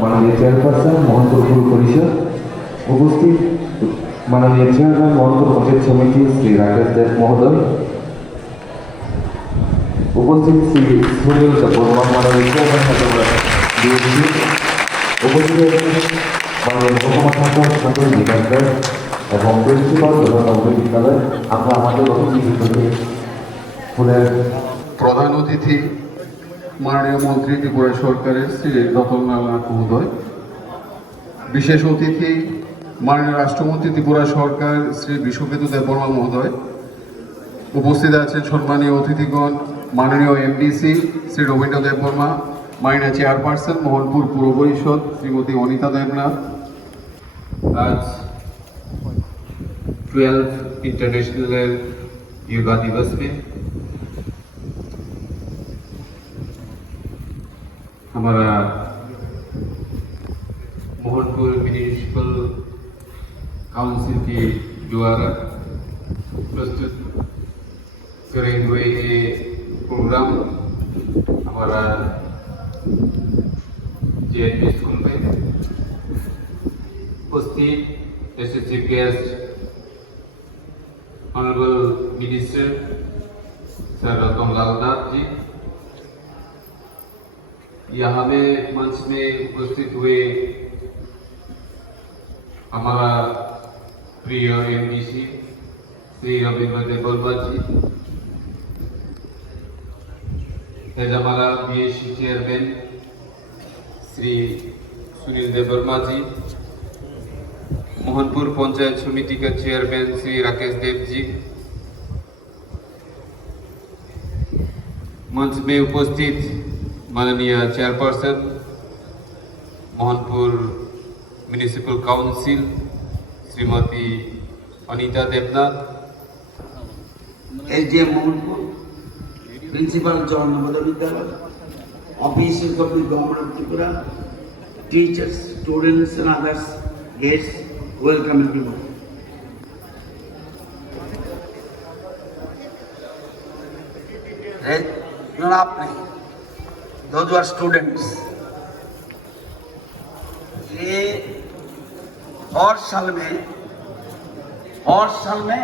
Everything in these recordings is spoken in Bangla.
माननीय चेयरपर्सन मोहनपुर पूर्व परिषद उपस्थित माननीय चेयरमैन मोहनपुर पंचायत समिति श्री राकेश देव महोदय उपस्थित श्री सुनील देबबर्मा माननीय चेयरमैन उपस्थित माननीय महकुमा शासक ছাত্র বিকাশ দাস এবং প্রিন্সিপাল জগন্নাথ বিদ্যালয় আমরা আমাদের অতিথি ফুলের প্রধান অতিথি মাননীয় মন্ত্রী ত্রিপুরা সরকারের শ্রী রতনলাল নাথ মহোদয়, বিশেষ অতিথি মাননীয় রাষ্ট্রমন্ত্রী ত্রিপুরা সরকার শ্রী বিশ্বকেতু দেববর্মা মহোদয়, উপস্থিত আছেন সম্মানীয় অতিথিগণ মাননীয় এমডিসি শ্রী রবীন্দ্র দেববর্মা, মাননীয় চেয়ারপারসন মোহনপুর পৌর পরিষদ শ্রীমতী অনিতা দেবনাথ। आज 12 इंटरनेशनल योगा दिवस में हमारा मोहनपुर म्यूनिसिपल काउंसिल के द्वारा प्रस्तुत करे हुए ये प्रोग्राम हमारा जेएनपी स्कूल में उपस्थित SSC guest honourable minister sir Ratanlal Nath ji, यहाँ में मंच में उपस्थित हुए हमारा प्रिय एमडीसी श्री रविंद्र देबबर्मा जी, हमारा बीएससी चेयरमैन श्री सुनील देबबर्मा जी, मोहनपुर पंचायत समिति का चेयरमैन श्री राकेश देव जी, मंच में उपस्थित माननीय chairperson Mohanpur municipal council Shrimati Anita Devnath, SDM Mohanpur principal John Navodaya Vidyalaya, officers of the government of Tripura, teachers, students and others guests, welcome everyone. जनाब नहीं, those who are students, ये हर साल में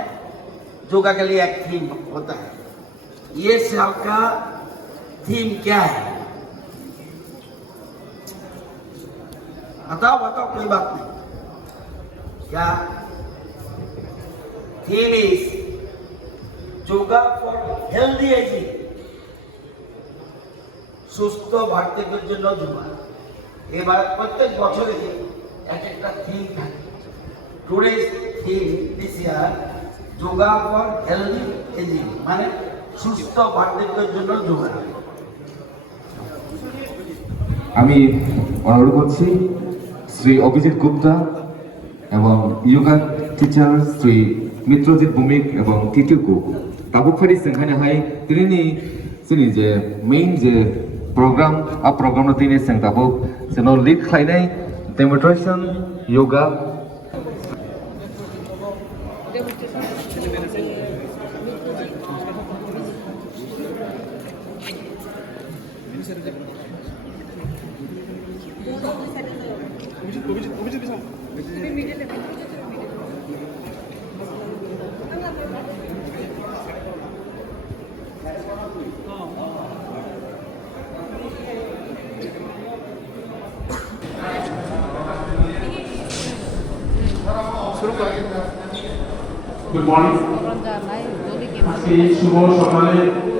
योगा के लिए एक थीम होता है। ये साल का थीम क्या है? बताओ कोई बात नहीं। क्या theme is yoga for healthy ageing, সুস্থ বার্ধক্যের জন্য যোগা। এবার প্রত্যেক বছরে এক একটা থিম থাকে। Today's theme this year yoga for healthy ageing, মানে সুস্থ বার্ধক্যের জন্য যোগা। আমি অনুরোধ করছি শ্রী অভিজিৎ গুপ্তা এবং योगा টিচার শ্রী মিত্রজিৎ ভৌমিক এবং টিটিকু তাবুকফারি संघानाहाय जोंनि जे मेइन जे program ini sang tabuk seno lead खालायनाय demonstration yoga Good morning. আজকে এই শুভ সকালে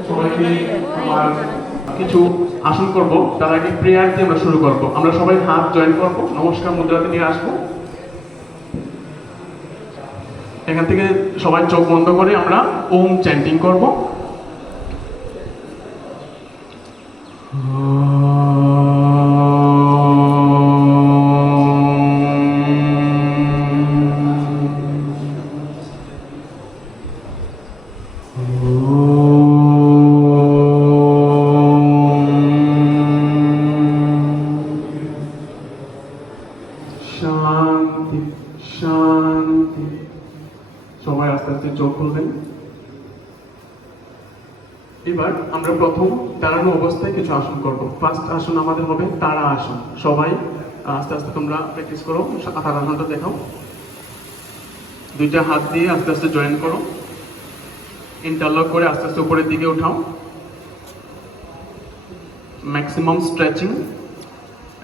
সবাইকে আমার কিছু আসন করব, তার আগে প্রেয়ার দিয়ে আমরা শুরু করব। আমরা সবাই হাত জয়েন করব, নমস্কার মুদ্রাতে নিয়ে আসবো। এখান থেকে সবাই চোখ বন্ধ করে আমরা ওম চ্যান্টিং করব। শান্তি শান্তি। সবাই আস্তে আস্তে চোখ খুলবেন। এবার আমরা প্রথম দাঁড়ানো অবস্থায় কিছু আসন করব। ফার্স্ট আসন আমাদের হবে তারা আসন। সবাই আস্তে আস্তে তোমরা প্র্যাকটিস করো, তারা আসনটা দেখাও। দুইটা হাত দিয়ে আস্তে আস্তে জয়েন করো, ইন্টারলক করে আস্তে আস্তে উপরের দিকে উঠাও। ম্যাক্সিমাম স্ট্রেচিং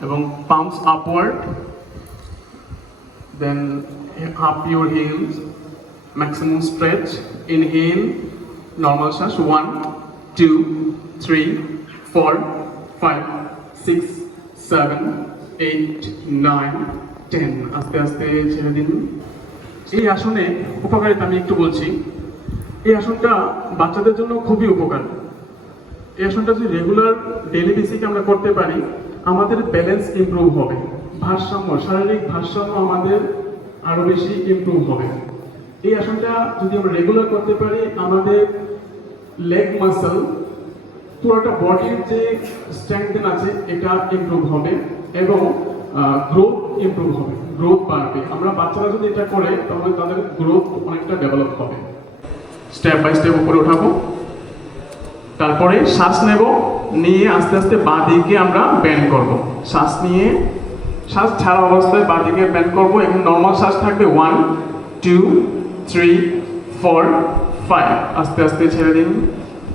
এবং pumps upward, then up your heels, maximum stretch, inhale, normal শ্বাস 1 2 3 4 5 6 7 8 9 10 আস্তে আস্তে ছেড়ে দিন। এই আসনে উপকারিতা আমি একটু বলছি। এই আসনটা বাচ্চাদের জন্য খুবই উপকার। এই আসনটা যদি রেগুলার ডেইলি বেসিকে আমরা করতে পারি, আমাদের ব্যালেন্স ইমপ্রুভ হবে, ভারসাম্য, শারীরিক ভারসাম্য আমাদের আরো বেশি ইমপ্রুভ হবে। এই আসনটা যদি আমরা রেগুলার করতে পারি, আমাদের লেগ মাসল, পুরোটা বডির যে স্ট্রেংথেন আছে এটা ইমপ্রুভ হবে এবং গ্রোথ ইমপ্রুভ হবে, গ্রোথ বাড়বে। আমরা বাচ্চারা যদি এটা করে তাহলে তাদের গ্রোথ অনেকটা ডেভেলপ হবে। স্টেপ বাই স্টেপ উপরে উঠাবো, তারপরে শ্বাস নেব, নিয়ে আস্তে আস্তে বাঁ দিকে আমরা ব্যান্ড করব। শ্বাস নিয়ে শ্বাস ছাড়া অবস্থায় বাঁ দিকে ব্যান্ড করব। এখানে নর্মাল শ্বাস থাকবে 1 2 3 4 5। আস্তে আস্তে ছেড়ে দিন,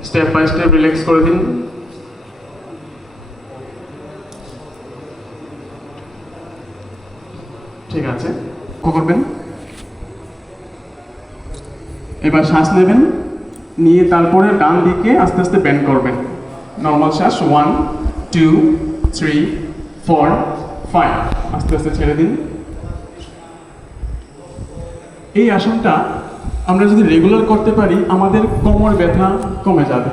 স্টেপ বাই স্টেপ রিল্যাক্স করে দিন। ঠিক আছে, করবেন। এবার শ্বাস নেবেন, নিয়ে তারপরে ডান দিকে আস্তে আস্তে ব্যান্ড করবেন। নর্মাল শ্বাস 1 2 3 4 5। আস্তে আস্তে ছেড়ে দিন। এই আসনটা আমরা যদি রেগুলার করতে পারি, আমাদের কোমর ব্যথা কমে যাবে।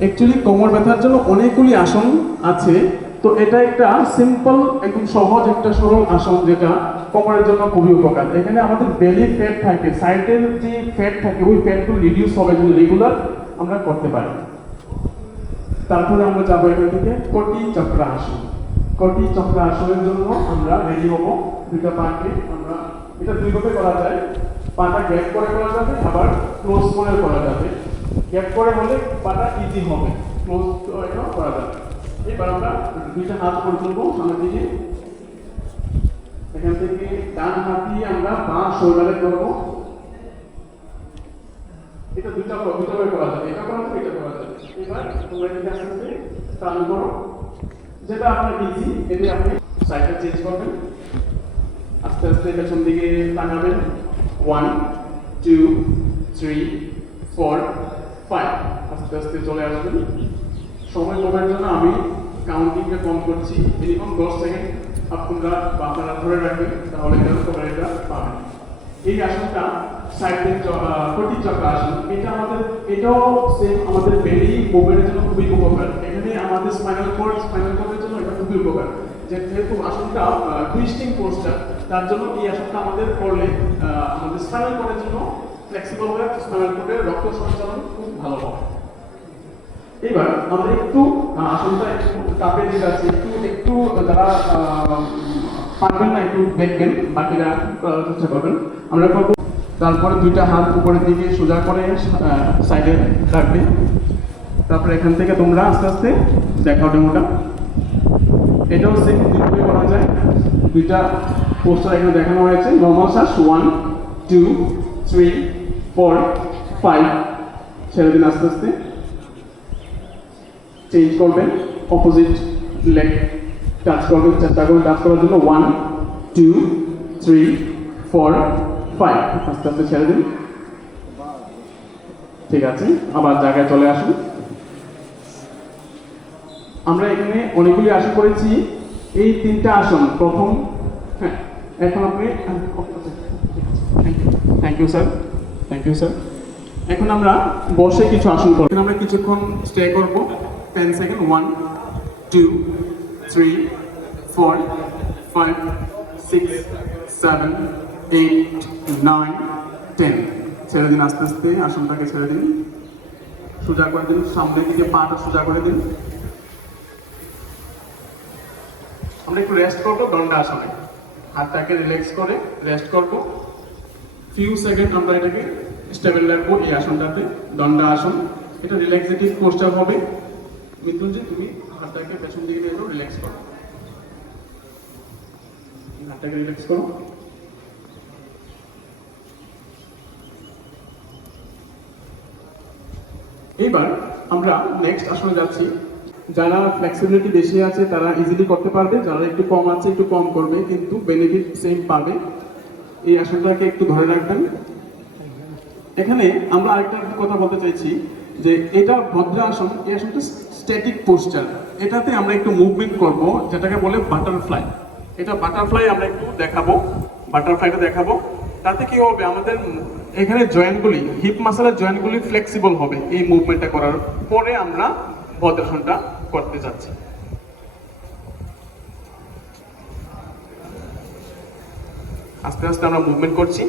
অ্যাকচুয়ালি কোমর ব্যথার জন্য অনেকগুলি আসন আছে, তো এটা একটা সিম্পল, একদম সহজ একটা সরল আসন যেটা কোমরের জন্য খুবই উপকার। এখানে আমাদের বেলি ফ্যাট থাকে, সাইডের যে ফ্যাট থাকে ওই ফ্যাটগুলো রিডিউস হবে যদি রেগুলার আমরা করতে পারি। তারপরে আমরা যাবো এখান থেকে কোটি চক্র আসন। কোটি চক্র আসনের জন্য আমরা রেডি হবো। দুইটা পাকে আমরা, এটা দুইভাবে করা যায়, পাটা গ্যাপ করে করা যাবে, আবার ক্লোজ করে করা যাবে। গ্যাপ করে হলে পাটা ইজি হবে, ক্লোজ করেও করা যাবে। এবার আমরা দুইটা হাত করে তুলবো সামনের দিকে। এখান থেকে ডান হাত দিয়ে আমরা বাঁ শোল্ডারে করবো। এটা দুইটা করে করা যাবে, এটা করা যাবে, এটা করা যাবে। এবার তোমরা এদিকে আস্তে আস্তে চালু করো, যেটা আপনার ইজি। এতে আপনি সাইডটা চেঞ্জ করবেন, আস্তে আস্তে পেছন দিকে টানাবেন। 1 2 3 4 5। আস্তে আস্তে চলে আসবেন। সময় কমার জন্য আমি কাউন্টিংটা কম করছি, মিনিমাম 10 সেকেন্ড আপনারা ধরে রাখবেন, তাহলে এটা পাবেন। এই আসনটা সাইডের কোটি চক্র আসন। এটাও সেম আমাদের বেলি মুভমেন্টের জন্য খুবই উপকার। এখানে আমাদের স্পাইনাল কোর্ডের জন্য এটা খুবই উপকার। যেহেতু আসনটা টুইস্টিং পোস্টার, তার জন্য এই আসনটা আমাদের করলে আমাদের স্পাইনাল কোর্ডের জন্য ফ্লেক্সিবল হয়ে স্পাইনাল কোর্ডের রক্ত সঞ্চালন খুব ভালো হবে। এবার আমরা একটু আসনটা একটু কাপে দিয়ে যাচ্ছি, একটু যারা পারবেন না একটু দেখবেন, বাকিরা চেষ্টা করবেন। আমরা করবো, তারপরে দুইটা হাত উপরের দিকে সোজা করে সাইডে রাখবে। তারপরে এখান থেকে তোমরা আস্তে আস্তে দেখাও ডেমোটা। এটাও সেম দুইভাবে করা যায়। দুইটা পোস্টার এখানে দেখানো হয়েছে। নর্মাল শ্বাস 1 2 3 4 5। ছেড়ে দিন আস্তে আস্তে। চেঞ্জ করবেন, অপোজিট লেগ টাচ করবেন, চেষ্টা করবেন টাচ করার জন্য। 1 2 3 4 5। আস্তে আস্তে ছেড়ে দিন। ঠিক আছে, আবার জায়গায় চলে আসুন। আমরা এখানে অনেকগুলি আসন করেছি, এই 3টা আসন প্রথম। হ্যাঁ, এখন আপনি thank you sir, thank you sir. এখন আমরা বসে কিছু আসন করব। আমরা কিছুক্ষণ স্টে করব, 10 সেকেন্ড। 1 2 3 4 5 6 7 8 9 10। ছেড়ে দিন, আস্তে আস্তে আসনটাকে ছেড়ে দিন, সোজা করে দিন, সামনের দিকে পাটা সোজা করে দিন। আমরা একটু রেস্ট করবো দণ্ডাসনে, হাতটাকে রিল্যাক্স করে রেস্ট করবো ফিউ সেকেন্ড। আমরা এটাকে স্টেবল রাখবো এই আসনটাতে, দণ্ডাসন। এটা রিল্যাক্সেটিভ পোস্টার হবে। মৃত্যুঞ্জয়, তুমি হাতটাকে পেছন দিকে নিয়ে যাও, রিল্যাক্স করো, হাতটাকে রিল্যাক্স করো। এবার আমরা নেক্সট আসনে যাচ্ছি। যারা ফ্লেক্সিবিলিটি বেশি আছে তারা ইজিলি করতে পারবে, যারা একটু কম আছে একটু কম করবে, কিন্তু বেনিফিট সেম পাবে। এই আসনটাকে একটু ধরে রাখবেন। এখানে আমরা আরেকটা কথা বলতে চাইছি যে এটা ভদ্রাসন, এই আসনটা স্ট্যাটিক পোস্টার। এটাতে আমরা একটু মুভমেন্ট করব, যেটাকে বলে বাটারফ্লাই। এটা বাটারফ্লাই আমরা একটু দেখাবো, বাটারফ্লাইটা দেখাবো। তাতে কি হবে, আমাদের এখানে জয়েন্টগুলি, হিপ মাসেলের জয়েন্টগুলি ফ্লেক্সিবল হবে এই মুভমেন্টটা করার পরে। আমরা ভদ্রাসনটা করতে যাচ্ছি। আস্তে আস্তে আমরা মুভমেন্ট করছি,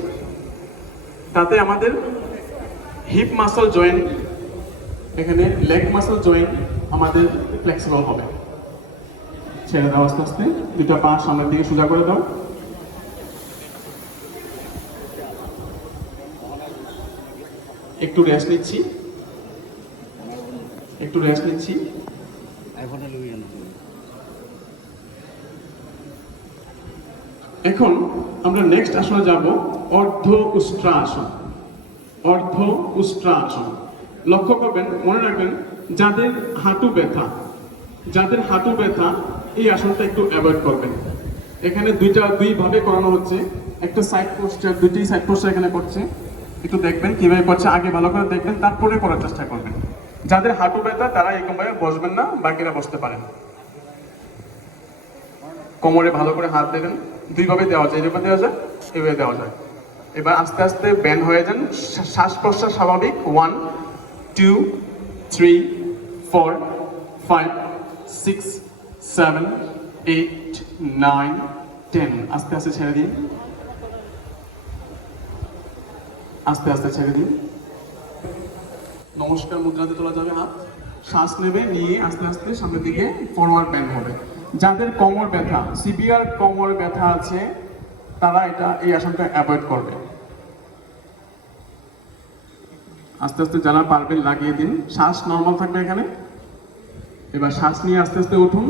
তাতে আমাদের হিপ মাসল জয়েন্ট, এখানে লেগ মাসল জয়েন্ট আমাদের ফ্লেক্সিবল হবে। ছেড়ে দাও আস্তে আস্তে, দুটো পা সামনের দিকে সোজা করে দাও। একটু রেস্ট নিচ্ছি, একটু রেস্ট নিচ্ছি। এখন আমরা নেক্সট আসনে যাব, অর্ধ উষ্ট্রাসন। অর্ধ উষ্ট্রাসন লক্ষ্য করবেন, মনে রাখবেন, যাদের হাঁটু ব্যথা, যাদের হাঁটু ব্যথা এই আসনটা একটু অ্যাভয়েড করবেন। এখানে দুই ভাবে করানো হচ্ছে, একটা সাইড পোস্টার, দুইটি সাইড পোস্টার এখানে করছে। একটু দেখবেন কিভাবে করছে, আগে ভালো করে দেখবেন, তারপরে করার চেষ্টা করবেন। যাদের হাঁটু ব্যথা তারা এরকমভাবে বসবেন না, বাকিরা বসতে পারেন। কোমরে ভালো করে হাত দেবেন, দুইভাবে দেওয়া যায়, যেভাবে দেওয়া যায় এইভাবে দেওয়া যায়। এবার আস্তে আস্তে ব্যান্ড হয়ে যান, শ্বাস প্রশ্বাস স্বাভাবিক। 1 2 3 4 5 6 7 8 9 10। আস্তে আস্তে ছেড়ে দিন, আস্তে আস্তে ছেড়ে দিন। নমস্কার মুদ্রাতে তোলা যাবে হাত, শ্বাস নেবে, নিয়ে আস্তে আস্তে সামনের দিকে ফরওয়ার্ড ব্যান্ড হবে। যাদের কোমর ব্যথা, সিভিয়ার কোমর ব্যথা আছে, তারা এই আসনটা অ্যাভয়েড করবে। আস্তে আস্তে যারা পারবেন লাগিয়ে দিন, শ্বাস নর্মাল থাকবে এখানে। এবার শ্বাস নিয়ে আস্তে আস্তে উঠুন,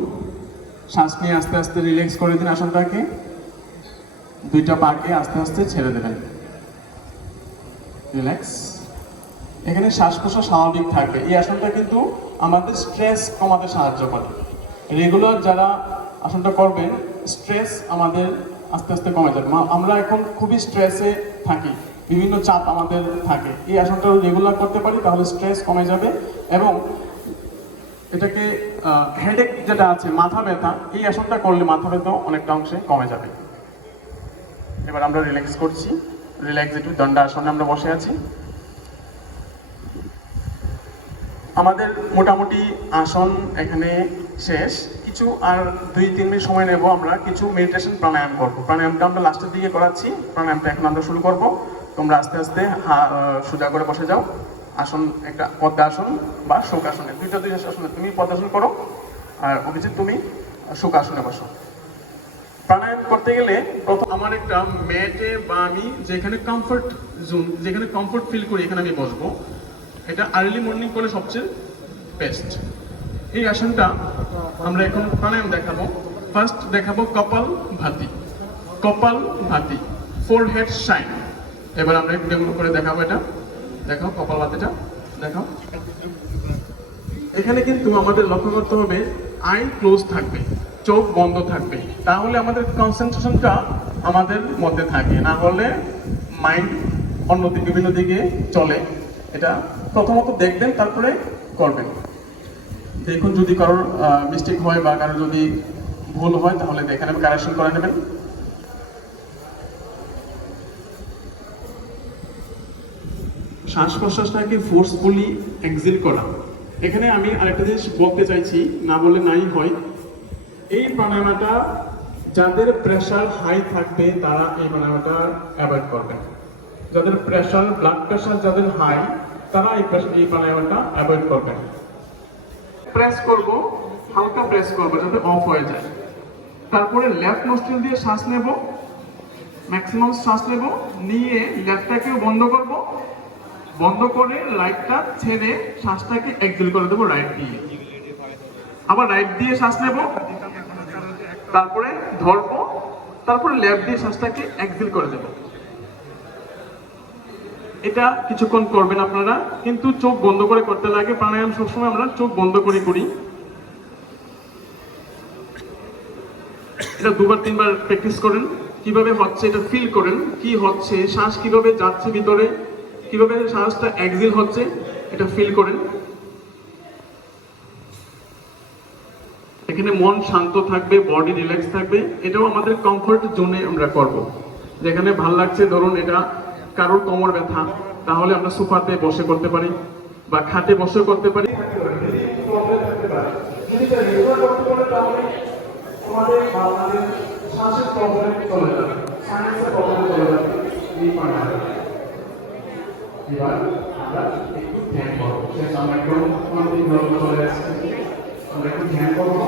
শ্বাস নিয়ে আস্তে আস্তে রিল্যাক্স করে দিন আসনটাকে। দুইটা পাকে আস্তে আস্তে ছেড়ে দেবেন, রিল্যাক্স। এখানে শ্বাস প্রশ্বাস স্বাভাবিক থাকবে। এই আসনটা কিন্তু আমাদের স্ট্রেস কমাতে সাহায্য করে। রেগুলার যারা আসনটা করবেন, স্ট্রেস আমাদের আস্তে আস্তে কমে যাবে। আমরা এখন খুবই স্ট্রেসে থাকি, বিভিন্ন চাপ আমাদের থাকে। এই আসনটা রেগুলার করতে পারি তাহলে স্ট্রেস কমে যাবে, এবং এটাকে হেডেক যেটা আছে, মাথা ব্যথা, এই আসনটা করলে মাথা ব্যথাও অনেকটা অংশে কমে যাবে। এবার আমরা রিল্যাক্স করছি, রিল্যাক্সেটিভ দণ্ডাসনে আমরা বসে আছি। আমাদের মোটামুটি আসন এখানে শেষ। কিছু আর 2-3 মিনিট সময় নেব, আমরা কিছু মেডিটেশন প্রাণায়াম করবো। প্রাণায়ামটা আমরা লাস্টের দিকে করাচ্ছি, প্রাণায়ামটা এখন আমরা শুরু করব। তোমরা আস্তে আস্তে সোজা করে বসে যাও। আসন একটা পদ্মাসন বা শোকাসনে, দুই আসনে। তুমি পদ্মাসন করো, আর অভিজিৎ তুমি শোকাসনে বসো। প্রাণায়াম করতে গেলে প্রথম আমার একটা ম্যাটে বা আমি যেখানে কমফর্ট জোন, যেখানে কমফর্ট ফিল করি, এখানে আমি বসবো। এটা আর্লি মর্নিং করে সবচেয়ে বেস্ট। এই আসনটা আমরা এখন প্রাণায়াম দেখাবো। ফার্স্ট দেখাবো কপাল ভাতি, কপাল ভাতি, ফোরহেড শাইন। এবার আমরা একটু ডেমো করে দেখাবো। এটা দেখাও, কপাল ভাতিটা দেখাও। এখানে কিন্তু আমাদের লক্ষ্য করতে হবে, আই ক্লোজ থাকবে, চোখ বন্ধ থাকবে, তাহলে আমাদের কনসেন্ট্রেশনটা আমাদের মধ্যে থাকে, না হলে মাইন্ড অন্য বিভিন্ন দিকে চলে। এটা প্রথমত দেখবেন, তারপরে করবেন। দেখুন যদি কারোর মিস্টেক হয় বা কারোর যদি ভুল হয় তাহলে দেখেন এবং কারেকশন করে নেবেন। শ্বাস প্রশ্বাসটাকে ফোর্সফুলি এক্সিল করা। এখানে আমি আরেকটা জিনিস বলতে চাইছি, না বলে নাই হয়। এই প্রাণায়ামটা যাদের প্রেশার হাই থাকবে তারা এই প্রাণায়ামটা অ্যাভয়েড করবেন। যাদের প্রেশার, ব্লাড প্রেশার যাদের হাই, তারা এই প্রাণায়ামটা অ্যাভয়েড করবেন। প্রেস করব, হালকা প্রেস করব যাতে অফ হয়ে যায়। তারপরে লেফট নস্ট্রিল দিয়ে শ্বাস নেব, ম্যাক্সিমাম শ্বাস নেব, নিয়ে লেফটটাকেও বন্ধ করব, বন্ধ করে রাইটটা ছেড়ে শ্বাসটাকে এক্সহেল করে দেবো রাইট দিয়ে। আবার রাইট দিয়ে শ্বাস নেব, তারপরে ধরবো, তারপরে লেফট দিয়ে শ্বাসটাকে এক্সহেল করে দেব। এটা কিছুক্ষণ করবেন আপনারা, কিন্তু চোখ বন্ধ করে করতে লাগে। প্রাণায়াম সবসময় আমরা চোখ বন্ধ করে করি। এটা 2-3 বার প্র্যাকটিস করেন। কিভাবে হচ্ছে এটা ফিল করেন, কি হচ্ছে, শ্বাস কিভাবে যাচ্ছে ভিতরে, কিভাবে শ্বাসটা এক্সহেল হচ্ছে, এটা ফিল করেন। এখানে মন শান্ত থাকবে, বডি রিল্যাক্স থাকবে। এটাও আমাদের কমফর্ট জোনে আমরা করব। যেখানে ভাল লাগছে, ধরুন এটা কারোর কোমর ব্যথা, তাহলে আমরা সোফাতে বসে করতে পারি বা খাটে বসে করতে পারি। শ্বাসের প্রবলেম চলে যাবে, সায়েন্সের প্রবলেম চলে যাবে। এবার আমরা একটু ধ্যান করবো। আমরা একটু চলে আসছি, আমরা একটু ধ্যান করবো।